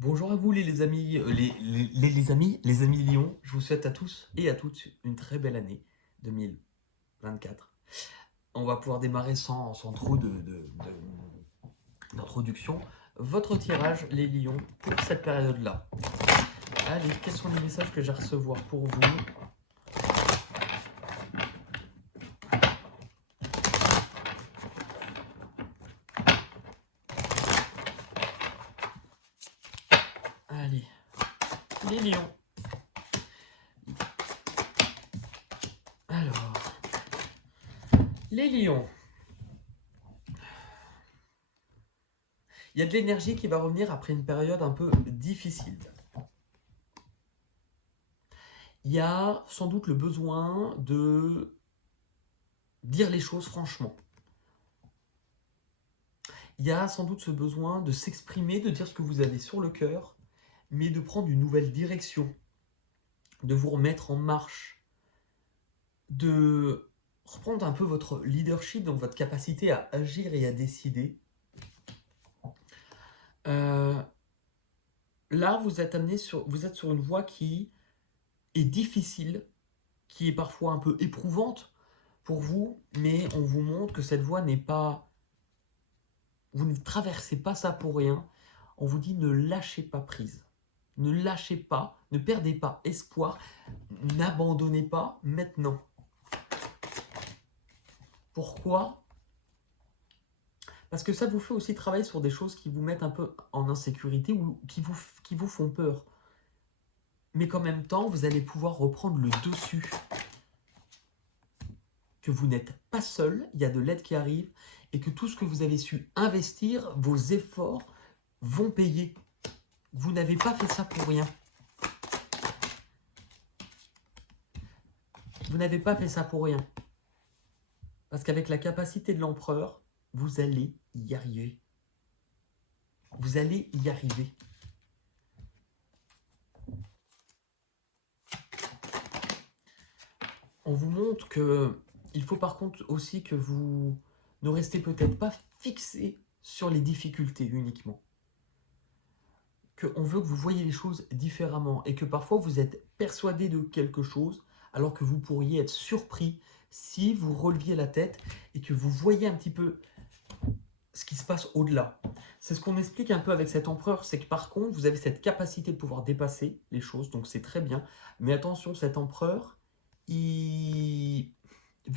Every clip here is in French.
Bonjour à vous les amis, les amis Lyon. Je vous souhaite à tous et à toutes une très belle année 2024. On va pouvoir démarrer sans trop d'introduction. Votre tirage, les lions, pour cette période-là. Allez, quels sont les messages que j'ai à recevoir pour vous? Allez, les lions. Alors, les lions. Il y a de l'énergie qui va revenir après une période un peu difficile. Il y a sans doute le besoin de dire les choses franchement. Il y a sans doute ce besoin de s'exprimer, de dire ce que vous avez sur le cœur, mais de prendre une nouvelle direction, de vous remettre en marche, de reprendre un peu votre leadership, donc votre capacité à agir et à décider. Là, vous êtes sur une voie qui est difficile, qui est parfois un peu éprouvante pour vous, mais on vous montre que cette voie n'est pas... Vous ne traversez pas ça pour rien. On vous dit ne lâchez pas prise. Ne lâchez pas, ne perdez pas espoir, n'abandonnez pas maintenant. Pourquoi? Parce que ça vous fait aussi travailler sur des choses qui vous mettent un peu en insécurité ou qui vous font peur. Mais qu'en même temps, vous allez pouvoir reprendre le dessus. Que vous n'êtes pas seul, il y a de l'aide qui arrive et que tout ce que vous avez su investir, vos efforts vont payer. Vous n'avez pas fait ça pour rien. Vous n'avez pas fait ça pour rien. Parce qu'avec la capacité de l'empereur, vous allez y arriver. Vous allez y arriver. On vous montre que il faut par contre aussi que vous ne restez peut-être pas fixé sur les difficultés uniquement. Qu'on veut que vous voyez les choses différemment et que parfois vous êtes persuadé de quelque chose alors que vous pourriez être surpris si vous releviez la tête et que vous voyez un petit peu ce qui se passe au-delà. C'est ce qu'on explique un peu avec cet empereur, c'est que par contre, vous avez cette capacité de pouvoir dépasser les choses, donc c'est très bien. Mais attention, cet empereur, vu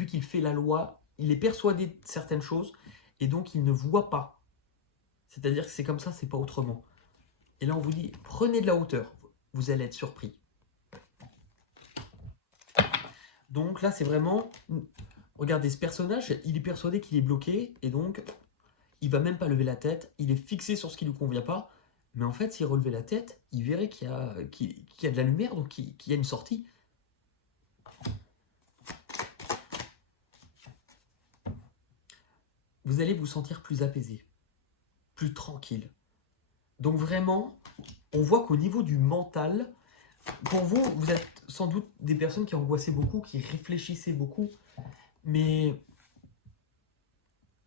qu'il fait la loi, il est persuadé de certaines choses, et donc il ne voit pas. C'est-à-dire que c'est comme ça, c'est pas autrement. Et là, on vous dit, prenez de la hauteur, vous allez être surpris. Donc là, c'est vraiment... Regardez, ce personnage, il est persuadé qu'il est bloqué, et donc il va même pas lever la tête, il est fixé sur ce qui ne lui convient pas, mais en fait, s'il relevait la tête, il verrait qu'il y a de la lumière, donc qu'il y a une sortie. Vous allez vous sentir plus apaisé, plus tranquille. Donc vraiment, on voit qu'au niveau du mental, pour vous, vous êtes sans doute des personnes qui angoissaient beaucoup, qui réfléchissaient beaucoup, mais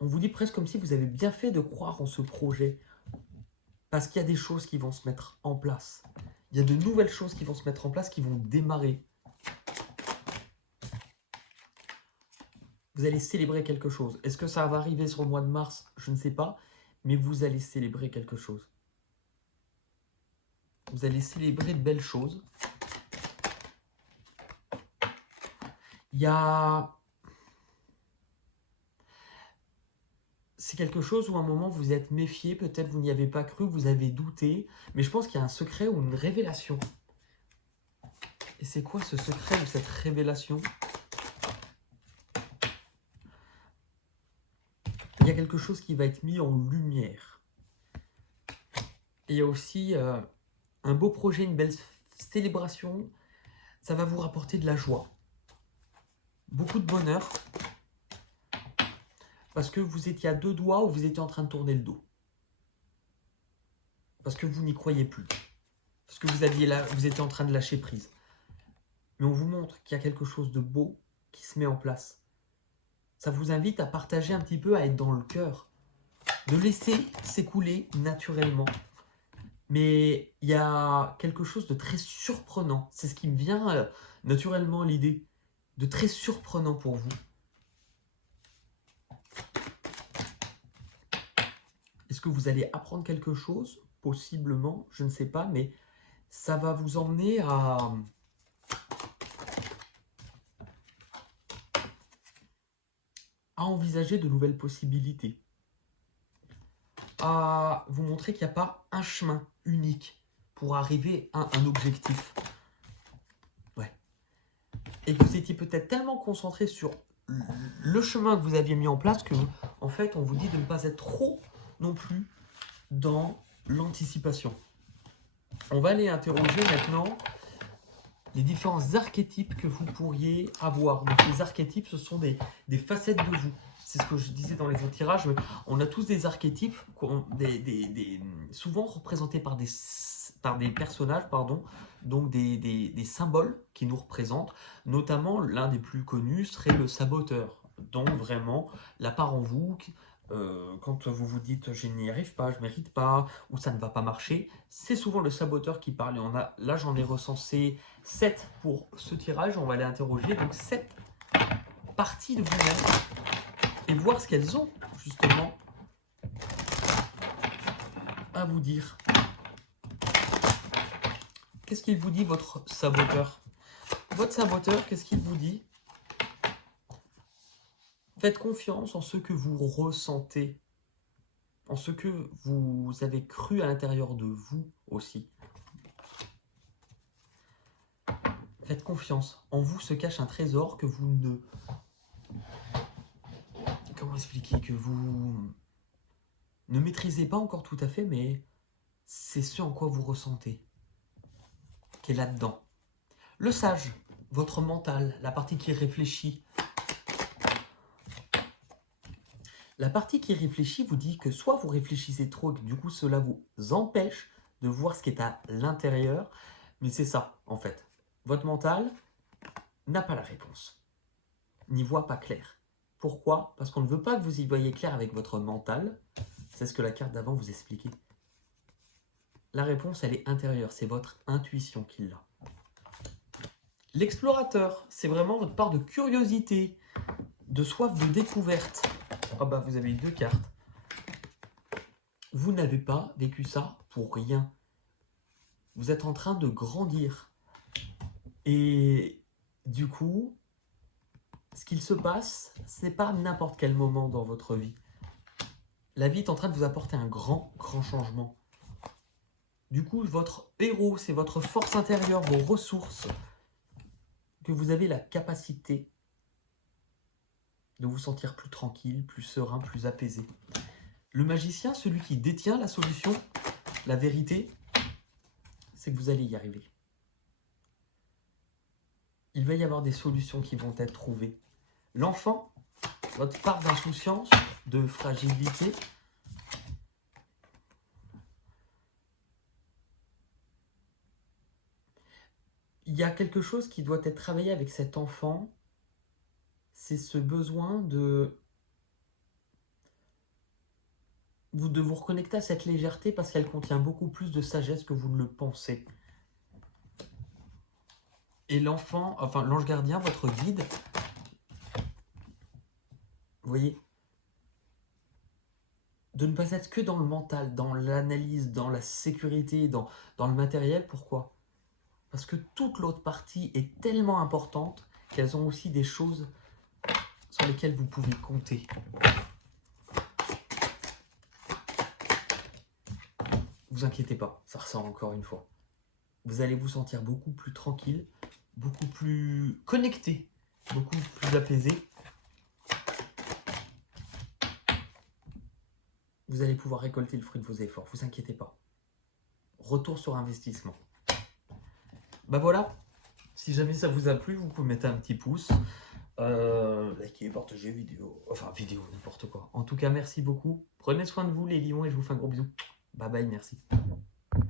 on vous dit presque comme si vous avez bien fait de croire en ce projet, parce qu'il y a des choses qui vont se mettre en place. Il y a de nouvelles choses qui vont se mettre en place, qui vont démarrer. Vous allez célébrer quelque chose. Est-ce que ça va arriver sur le mois de mars? Je ne sais pas, mais vous allez célébrer quelque chose. Vous allez célébrer de belles choses. Il y a... C'est quelque chose où à un moment vous êtes méfié, peut-être vous n'y avez pas cru, vous avez douté, mais je pense qu'il y a un secret ou une révélation. Et c'est quoi ce secret ou cette révélation? Il y a quelque chose qui va être mis en lumière. Et il y a aussi un beau projet, une belle célébration. Ça va vous rapporter de la joie. Beaucoup de bonheur. Parce que vous étiez à deux doigts ou vous étiez en train de tourner le dos. Parce que vous n'y croyez plus. Parce que vous étiez en train de lâcher prise. Mais on vous montre qu'il y a quelque chose de beau qui se met en place. Ça vous invite à partager un petit peu, à être dans le cœur. De laisser s'écouler naturellement. Mais il y a quelque chose de très surprenant. C'est ce qui me vient naturellement à l'idée. De très surprenant pour vous. Est-ce que vous allez apprendre quelque chose? Possiblement, je ne sais pas, mais ça va vous emmener à envisager de nouvelles possibilités. À vous montrer qu'il n'y a pas un chemin unique pour arriver à un objectif. Ouais. Et que vous étiez peut-être tellement concentré sur le chemin que vous aviez mis en place que, en fait, on vous dit de ne pas être trop non plus dans l'anticipation. On va aller interroger maintenant les différents archétypes que vous pourriez avoir. Donc les archétypes, ce sont des facettes de vous. C'est ce que je disais dans les autres tirages. On a tous des archétypes, souvent représentés par des personnages, pardon, donc des symboles qui nous représentent. Notamment, l'un des plus connus serait le saboteur. Donc vraiment, la part en vous, quand vous vous dites « je n'y arrive pas, je ne mérite pas » ou « ça ne va pas marcher », c'est souvent le saboteur qui parle. Et là, j'en ai recensé 7 pour ce tirage. On va aller interroger donc 7 parties de vous-même et voir ce qu'elles ont justement à vous dire. Qu'est-ce qu'il vous dit, votre saboteur? Votre saboteur, qu'est-ce qu'il vous dit? Faites confiance en ce que vous ressentez, en ce que vous avez cru à l'intérieur de vous aussi. Faites confiance. En vous se cache un trésor que vous ne... Comment expliquer? Que vous ne maîtrisez pas encore tout à fait, mais c'est ce en quoi vous ressentez, qui est là-dedans. Le sage, votre mental, la partie qui réfléchit. La partie qui réfléchit vous dit que soit vous réfléchissez trop, et que du coup cela vous empêche de voir ce qui est à l'intérieur, mais c'est ça en fait. Votre mental n'a pas la réponse, n'y voit pas clair. Pourquoi? Parce qu'on ne veut pas que vous y voyez clair avec votre mental. C'est ce que la carte d'avant vous expliquait. La réponse, elle est intérieure, c'est votre intuition qui l'a. L'explorateur, c'est vraiment votre part de curiosité, de soif de découverte. Ah bah vous avez eu 2 cartes. Vous n'avez pas vécu ça pour rien. Vous êtes en train de grandir. Et du coup, ce qu'il se passe, ce n'est pas n'importe quel moment dans votre vie. La vie est en train de vous apporter un grand changement. Du coup, votre héros, c'est votre force intérieure, vos ressources, que vous avez la capacité de vous sentir plus tranquille, plus serein, plus apaisé. Le magicien, celui qui détient la solution, la vérité, c'est que vous allez y arriver. Il va y avoir des solutions qui vont être trouvées. L'enfant, votre part d'insouciance, de fragilité, il y a quelque chose qui doit être travaillé avec cet enfant, c'est ce besoin de vous reconnecter à cette légèreté parce qu'elle contient beaucoup plus de sagesse que vous ne le pensez. Et l'enfant, enfin l'ange gardien, votre guide, vous voyez, de ne pas être que dans le mental, dans l'analyse, dans la sécurité, dans le matériel. Pourquoi? Parce que toute l'autre partie est tellement importante qu'elles ont aussi des choses sur lesquelles vous pouvez compter. Vous inquiétez pas, ça ressort encore une fois. Vous allez vous sentir beaucoup plus tranquille, beaucoup plus connecté, beaucoup plus apaisé. Vous allez pouvoir récolter le fruit de vos efforts, vous inquiétez pas. Retour sur investissement. Bah voilà, si jamais ça vous a plu, vous pouvez mettre un petit pouce, liker, partager, vidéo, n'importe quoi. En tout cas, merci beaucoup. Prenez soin de vous les lions et je vous fais un gros bisou. Bye bye, merci.